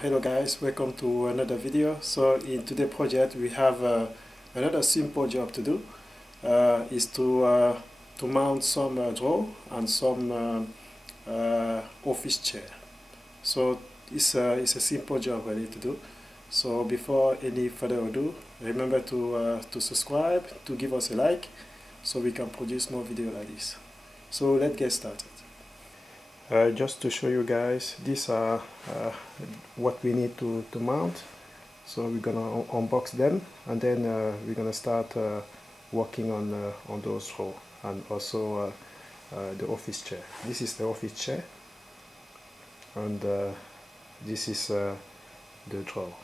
Hello guys, welcome to another video. So in today's project we have another simple job to do. Is to mount some drawer and some office chair. So it's a simple job I need to do. So before any further ado, remember to subscribe, to give us a like, so we can produce more video like this. So let's get started. Just to show you guys, these are what we need to mount. So we're gonna unbox them, and then we're gonna start working on those rows, and also the office chair. This is the office chair, and this is the drawer.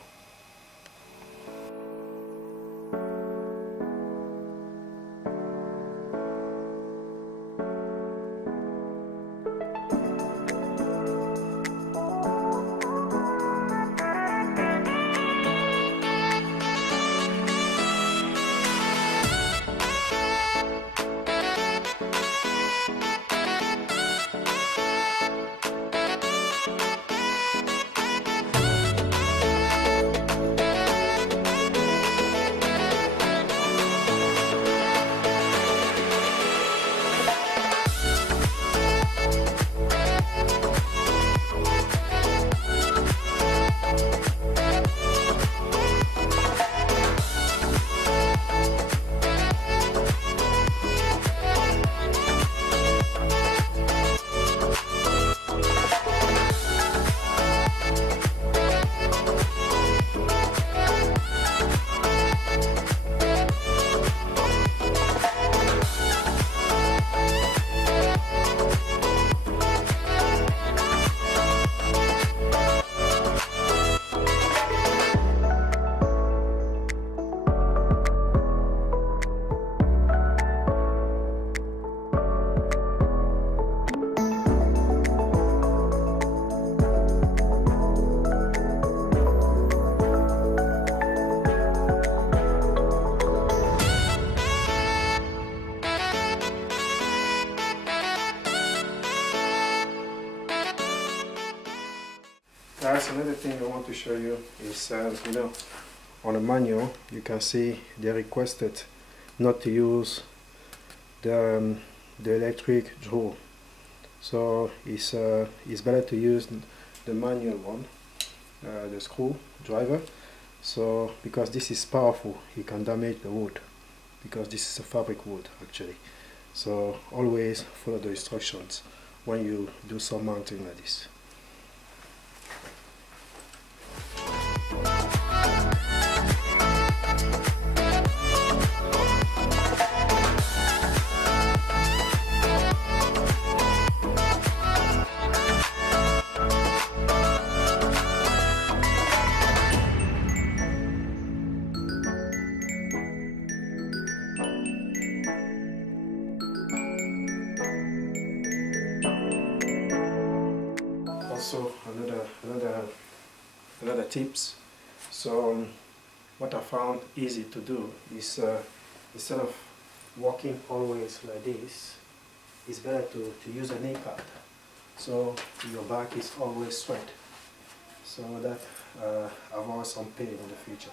Guys, another thing I want to show you is, on the manual you can see they requested not to use the electric drawer. So it's better to use the manual one, the screwdriver. So because this is powerful, it can damage the wood, because this is a fabric wood actually. So always follow the instructions when you do some mounting like this. Also another tips. So what I found easy to do is, instead of walking always like this, it's better to use a knee pad, so your back is always straight, so that avoids some pain in the future.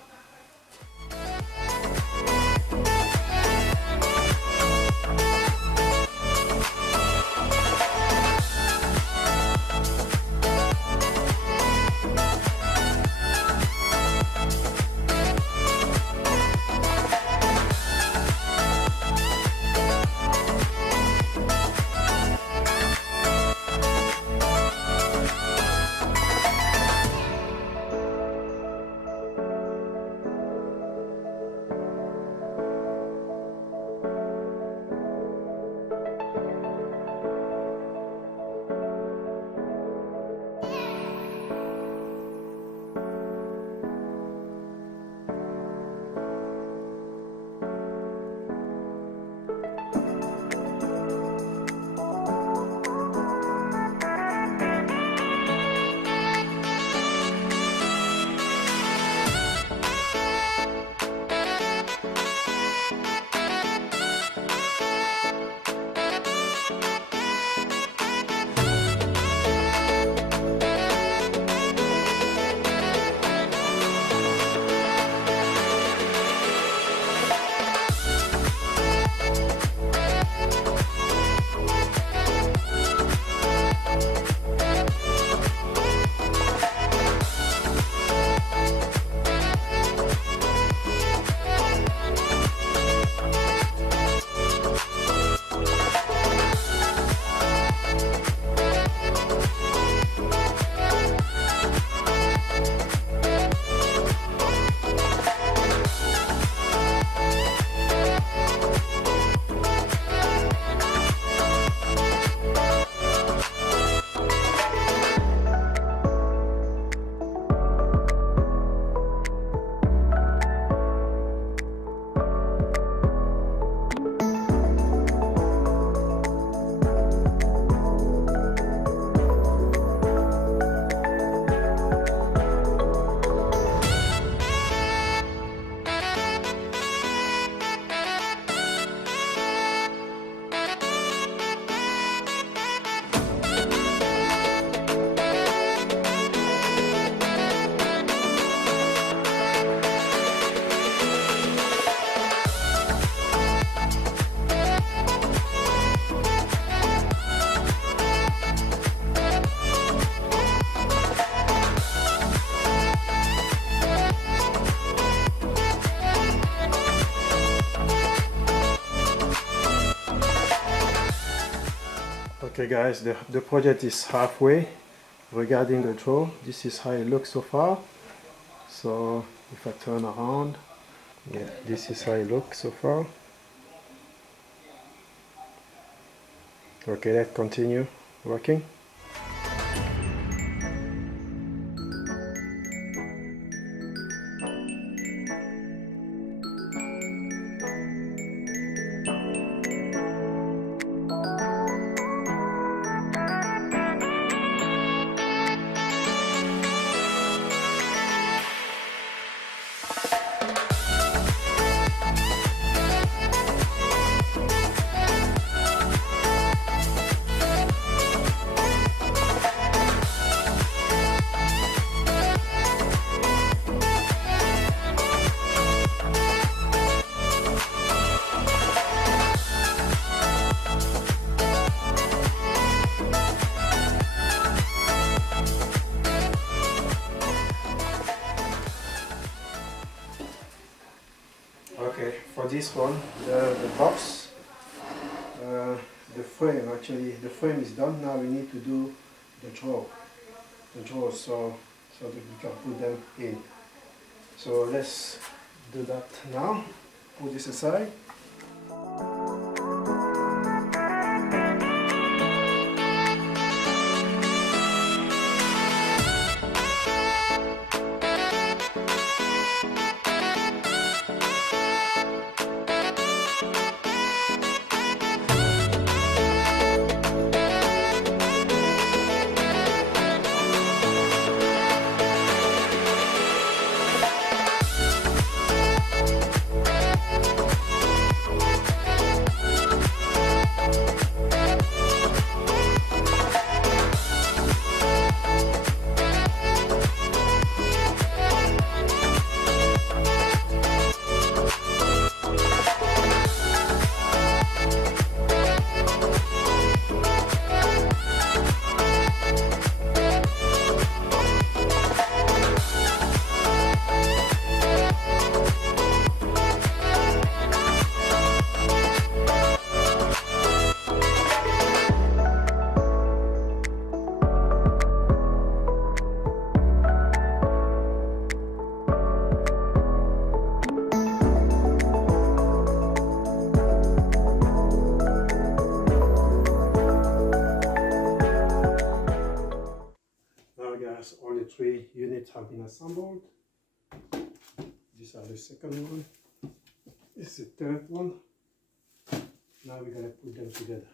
Okay guys, the project is halfway. Regarding the draw, this is how it looks so far. So if I turn around, yeah, this is how it looks so far. Okay, let's continue working. Okay, for this one, the box, the frame, actually, the frame is done. Now we need to do the drawers, so that we can put them in. So let's do that now. Put this aside. Only 3 units have been assembled. These are the second one. This is the third one. Now we're going to put them together.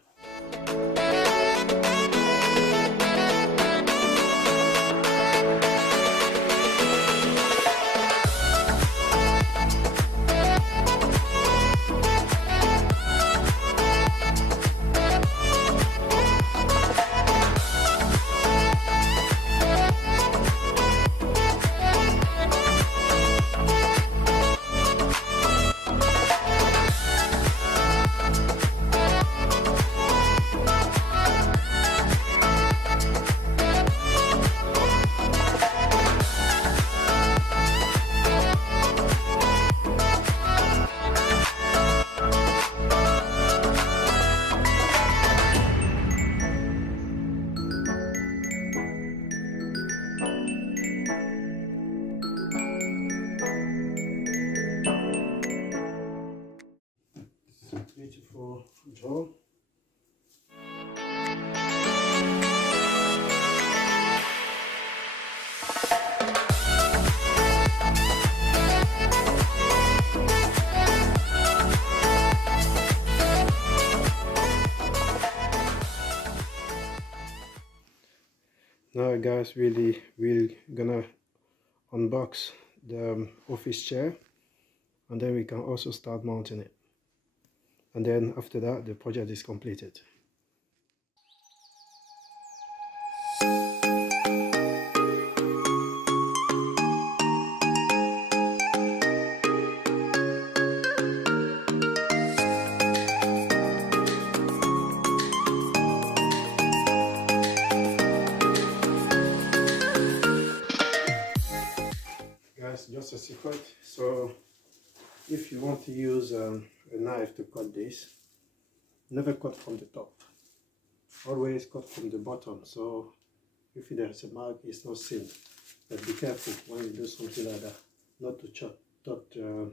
Beautiful drawer. Now guys, we're gonna unbox the office chair, and then we can also start mounting it. And then after that, the project is completed. Guys, just a secret. So if you want to use a knife to cut this, never cut from the top. always cut from the bottom, so if there's a mark, it's not seen. But be careful when you do something like that, not to touch the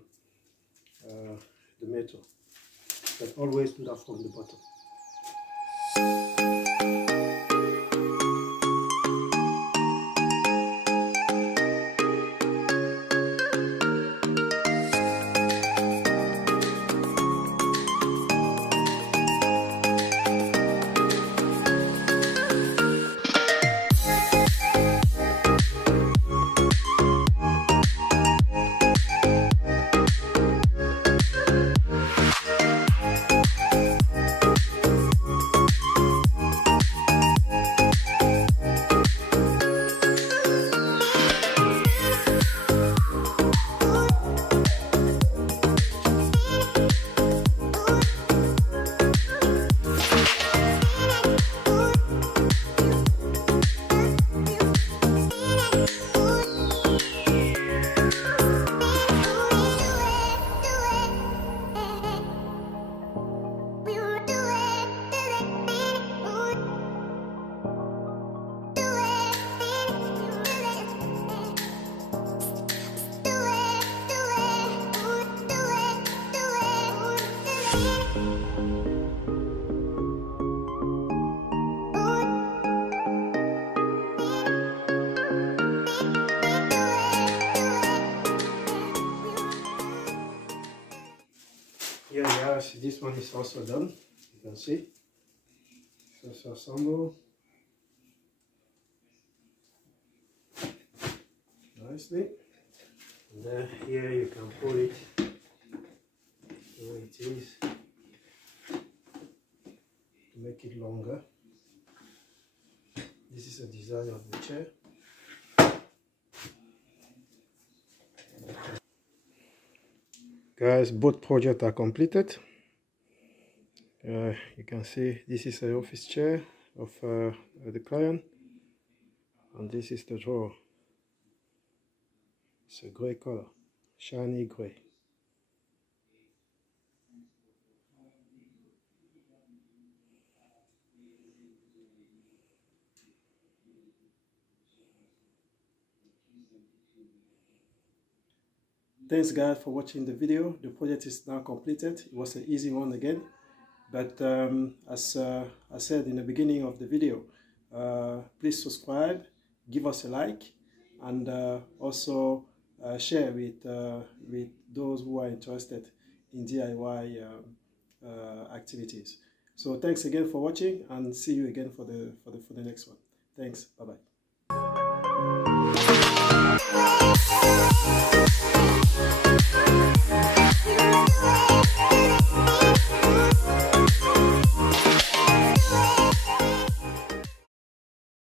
metal, but always do that from the bottom. Here we are, this one is also done, you can see. So assemble nicely. And then here you can pull it the way it is to make it longer. This is a design of the chair. Guys, both projects are completed. You can see this is the office chair of the client, and this is the drawer. It's a grey color, shiny grey. Thanks guys for watching the video. The project is now completed. It was an easy one again, but as I said in the beginning of the video, please subscribe, give us a like, and also share with those who are interested in DIY activities. So thanks again for watching, and see you again for the next one. Thanks. Bye bye.